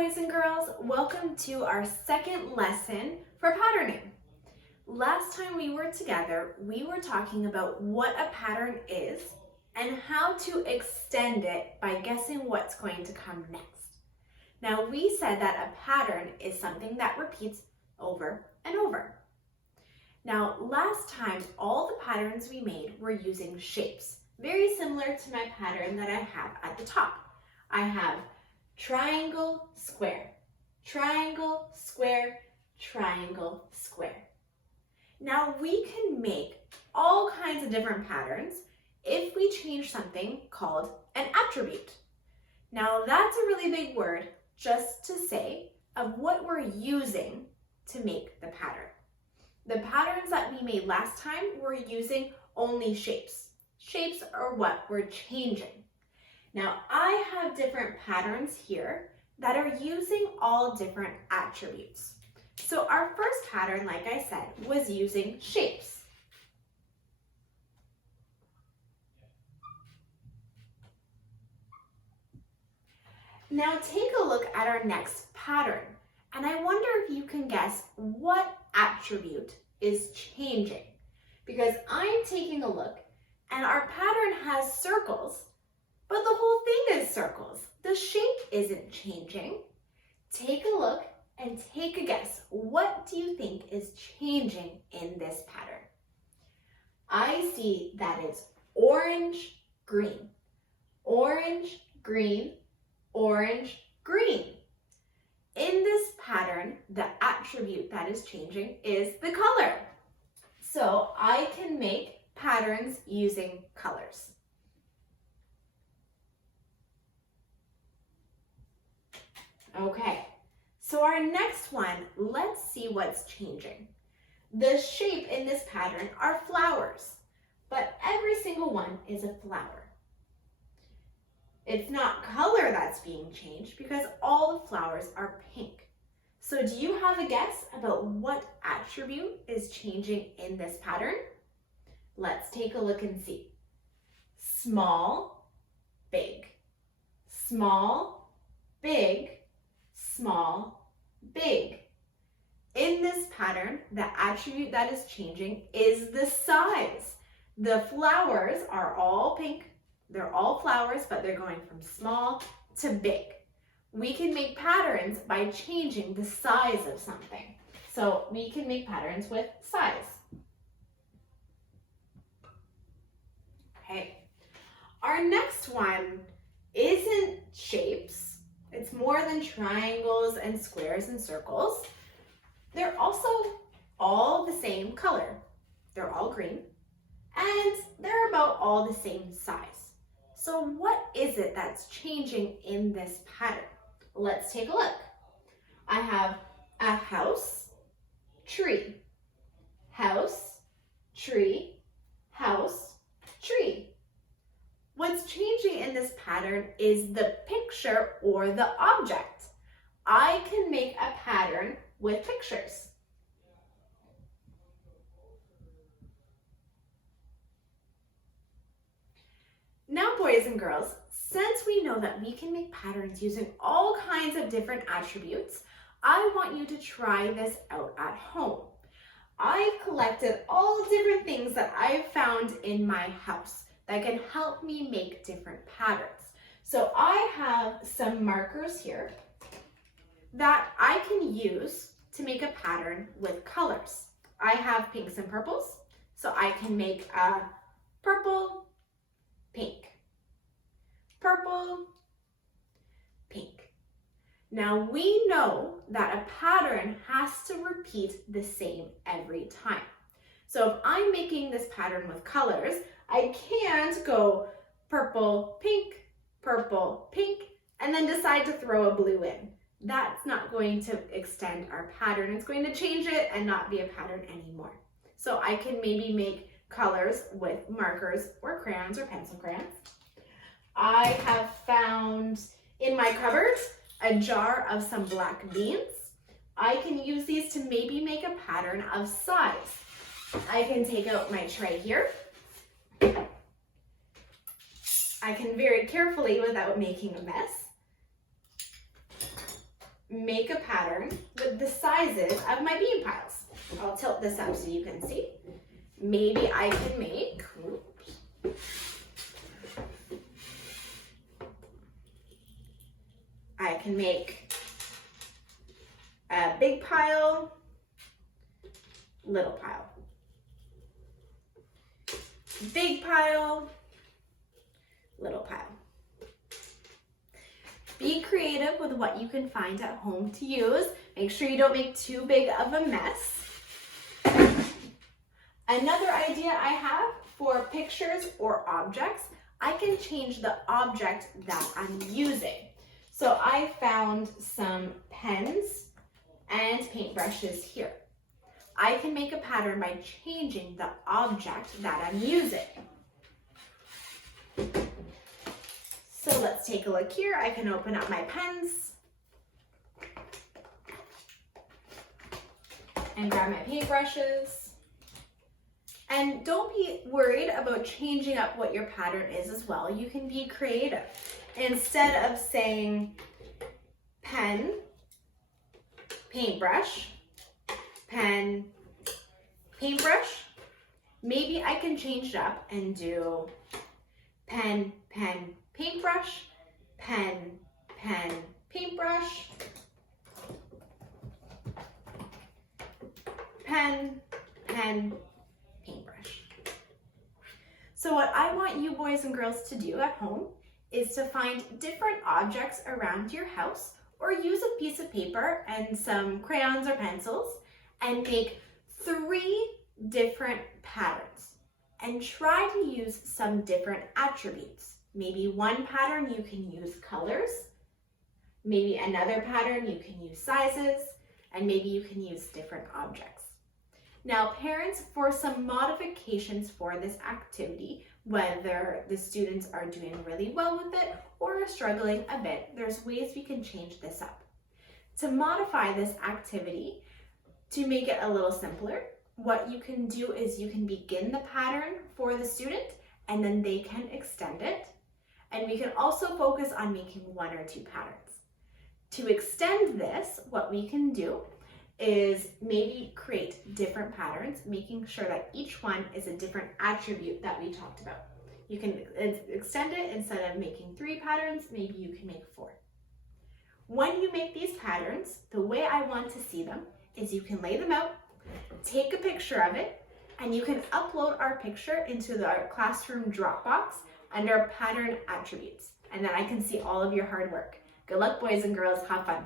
boys and girls, welcome to our second lesson for patterning. Last time we were together, we were talking about what a pattern is and how to extend it by guessing what's going to come next. Now we said that a pattern is something that repeats over and over. Now last time, all the patterns we made were using shapes, very similar to my pattern that I have at the top. I have triangle, square, triangle, square, triangle, square. Now we can make all kinds of different patterns if we change something called an attribute. Now that's a really big word just to say of what we're using to make the pattern. The patterns that we made last time were using only shapes. Shapes are what we're changing. Now I have different patterns here that are using all different attributes. So our first pattern, like I said, was using shapes. Now take a look at our next pattern, and I wonder if you can guess what attribute is changing. Because I'm taking a look, and our pattern has circles, but the whole thing is circles. The shape isn't changing. Take a look and take a guess. What do you think is changing in this pattern? I see that it's orange, green, orange, green, orange, green. In this pattern, the attribute that is changing is the color. So I can make patterns using colors. Okay, so our next one, let's see what's changing. The shape in this pattern are flowers, but every single one is a flower. It's not color that's being changed because all the flowers are pink. So do you have a guess about what attribute is changing in this pattern? Let's take a look and see. Small, big, small, big, small, big. In this pattern, the attribute that is changing is the size. The flowers are all pink. They're all flowers, but they're going from small to big. We can make patterns by changing the size of something. So we can make patterns with size. Okay. Our next one isn't shapes. It's more than triangles and squares and circles. They're also all the same color. They're all green, and they're about all the same size. So what is it that's changing in this pattern? Let's take a look. I have a house, tree, house, tree, house, tree. What's changing in this pattern is the picture or the object. I can make a pattern with pictures. Now, boys and girls, since we know that we can make patterns using all kinds of different attributes, I want you to try this out at home. I've collected all different things that I've found in my house that can help me make different patterns. So I have some markers here that I can use to make a pattern with colors. I have pinks and purples, so I can make a purple, pink, purple, pink. Now we know that a pattern has to repeat the same every time. So if I'm making this pattern with colors, I can't go purple, pink, and then decide to throw a blue in. That's not going to extend our pattern. It's going to change it and not be a pattern anymore. So I can maybe make colors with markers or crayons or pencil crayons. I have found in my cupboard a jar of some black beans. I can use these to maybe make a pattern of size. I can take out my tray here. I can very carefully, without making a mess, make a pattern with the sizes of my bean piles. I'll tilt this up so you can see. Maybe I can make, a big pile, little pile. Big pile, little pile. Be creative with what you can find at home to use. Make sure you don't make too big of a mess. Another idea I have for pictures or objects, I can change the object that I'm using. So I found some pens and paintbrushes here. I can make a pattern by changing the object that I'm using. So let's take a look here. I can open up my pens and grab my paintbrushes. And don't be worried about changing up what your pattern is as well. You can be creative. Instead of saying pen, paintbrush, pen, paintbrush, maybe I can change it up and do pen, pen, paintbrush, pen, pen, paintbrush, pen, pen, paintbrush. So what I want you boys and girls to do at home is to find different objects around your house, or use a piece of paper and some crayons or pencils and make 3 different patterns and try to use some different attributes. Maybe one pattern you can use colors, maybe another pattern you can use sizes, and maybe you can use different objects. Now parents, for some modifications for this activity, whether the students are doing really well with it or are struggling a bit, there's ways we can change this up. To modify this activity, to make it a little simpler, what you can do is you can begin the pattern for the student and then they can extend it. And we can also focus on making 1 or 2 patterns. To extend this, what we can do is maybe create different patterns, making sure that each one is a different attribute that we talked about. You can extend it. Instead of making 3 patterns, maybe you can make 4. When you make these patterns, the way I want to see them is you can lay them out, take a picture of it, and you can upload our picture into our classroom Dropbox under pattern attributes. And then I can see all of your hard work. Good luck, boys and girls. Have fun.